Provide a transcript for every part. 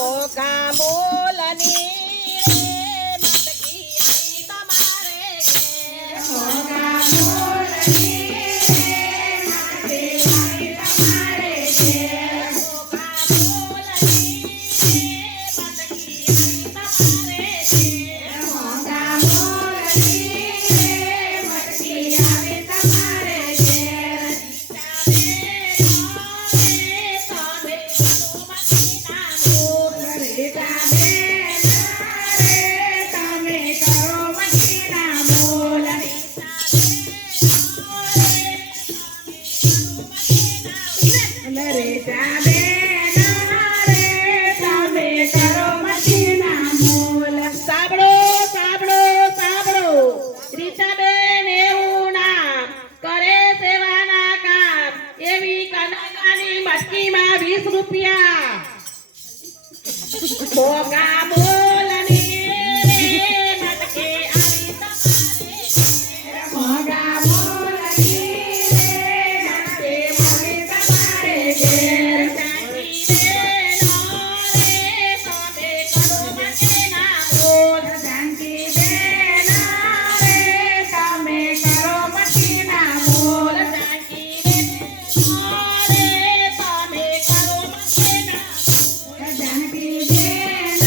મોકા મોલની મટકી આવી તમારે ઘેર. મોગા મોલની મટકી આવી તમારે ઘેર. મોકા મોલની મટકી આવી તમારે ઘેર. મોગા મોલની મટકી આવી તમારે ઘેર. રીતા બેન રે તમે કરો મટીના મોલ. રીતા બેન રે તમે કરો મટીના મોલ. સાંભળો સાંભળો સાંભળો રીતાબેન એવું ના કરે સેવાના કામ. એવી કનકાની મટકીમાં 20 રૂપિયા. મોગા મોલની મટકી આવી તમારે ઘેર. મોગા મોલની મટકી આવી તમારે ઘેર. જાનકી બેન રે તમે કરો મટીના મોલ. જાનકી બેન રે તમે કરો મટીના મોલ. જાનકી બેન રે તમે કરો મટીના મોલ. જાનકી બેન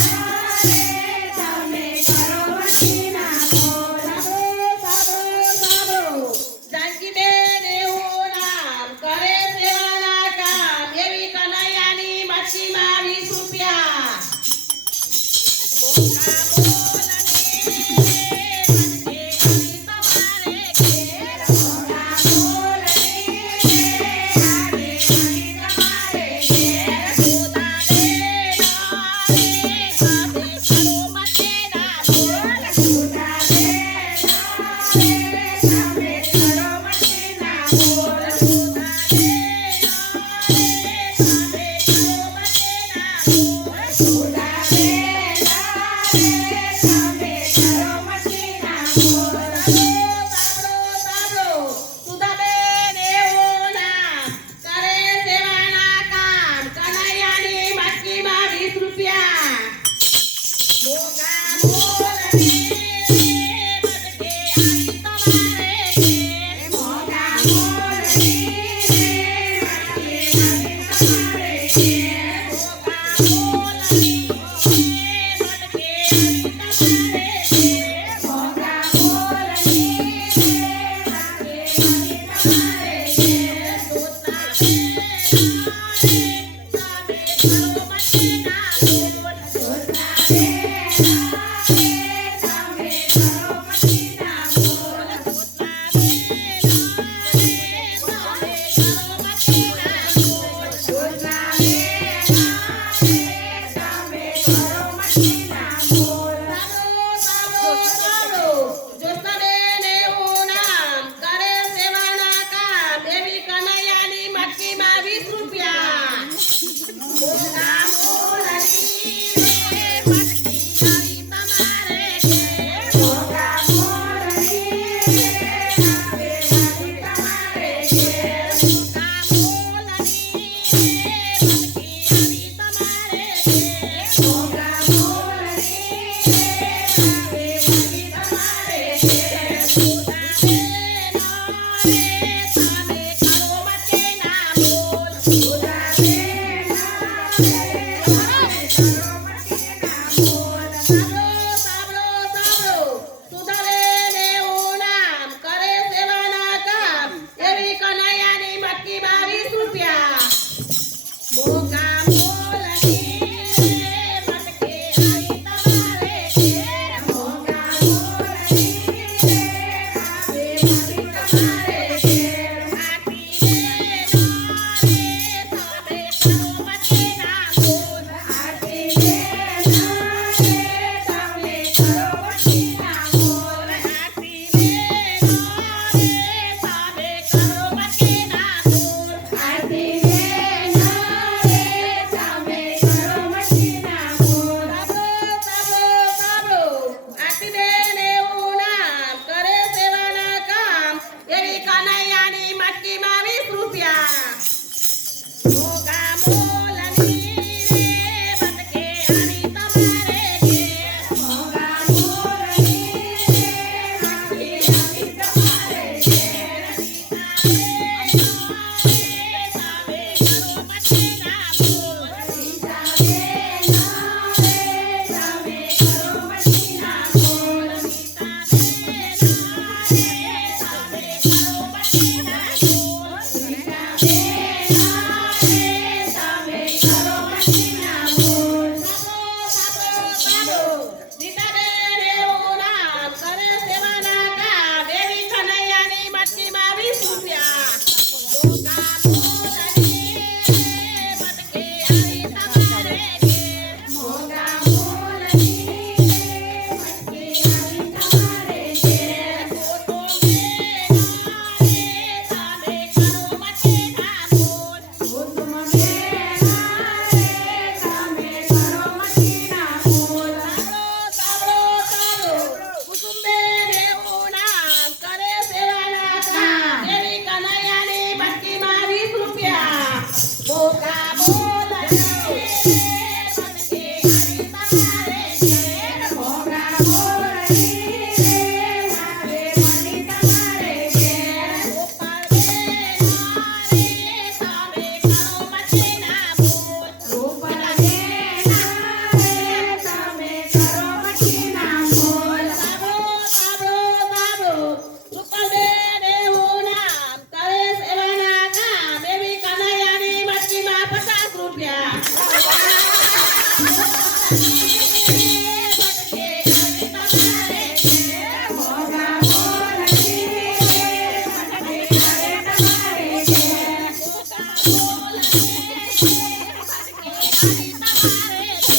મોગા બોલતી મટકે આવે તમારે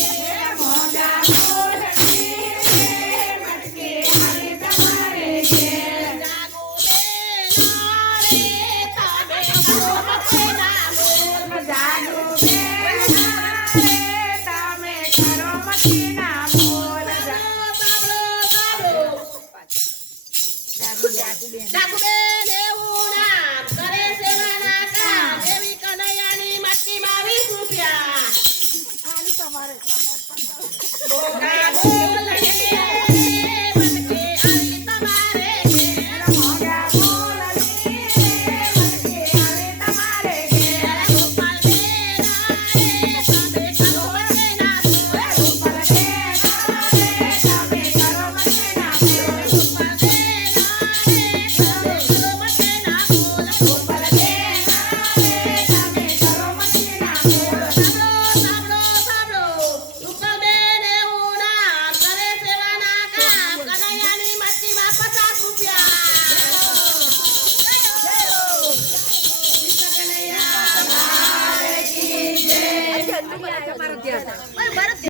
ઘેર. મોગા બોલતી મટકે આવે તમારે ઘેર. જાગો બેના રે તમે કરો મતીના બોલ. જાગુબેન એવું નામ કરે સેવાના કામ એવી કનૈયાની મટકીમાં 20 રૂપિયા મોગા બોલને મટકે આવી તમારે ઘેર. મોગા બોલતી મટકે આવે તમારે ઘેર. ગોપાલ બેના રે તમે કરો મટીના બોલ. ઉપર બેના રે તમે કરો મતીના બોલ. ગોપાલ બેના રે તમે કરો મટીના બોલ. ઉપર બેના રે તમે કરો મતીના બોલ. સાંભળો સાંભળો રૂપાબેન એવું નામ કરે સેવાના કામ કનૈયાની મટકીમાં 50 રૂપિયા કનૈયા લાલ કી જય. ઓય, ભરત